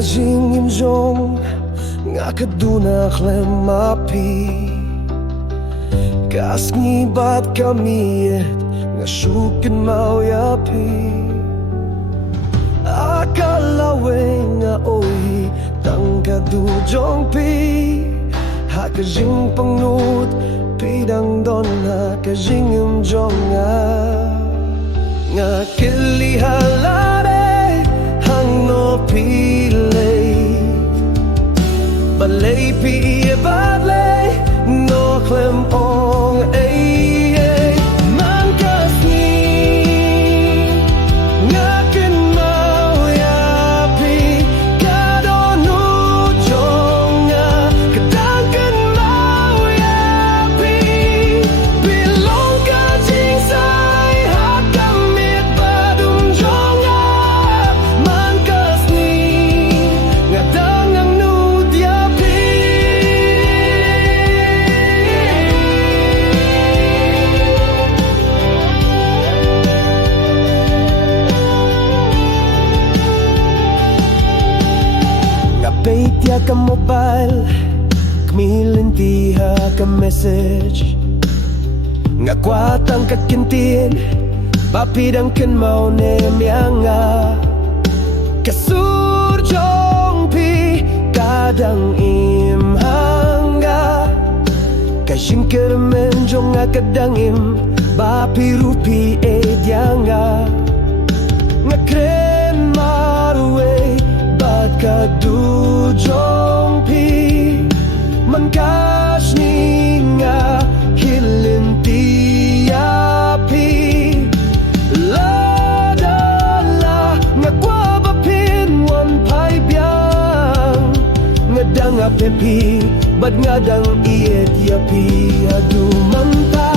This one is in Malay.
Kajing imjong nga kaduna klemapi Kas ngibat kami nga syukin mau yapi Akalawe nga oy tang kadujong pi Hakajing pangnut pidang don hakajing imjong nga kilihalare hang no pilay balay pi badlay no klem ong ay man kasni nga kin mau yapi kadonu jong nga kadang kin mau yapi bilong ka jing sai hakamit badum jong nga man kasni nga dangang nud yapi Peitia ka mobile Kmilintiha ka message Nga kwatang kakintin Papidang kan mau nemyanga Kasurjong pi kadang imhanga Kajing kermenjong nga kadang im Bapi rupi edyanga Nga kren marwe Bad kadujong pi Mankas ni nga hilinti api Ladala nga kwa bapin wan pai biang Nga dang apepi Bad nga dang iet yapi Adu manta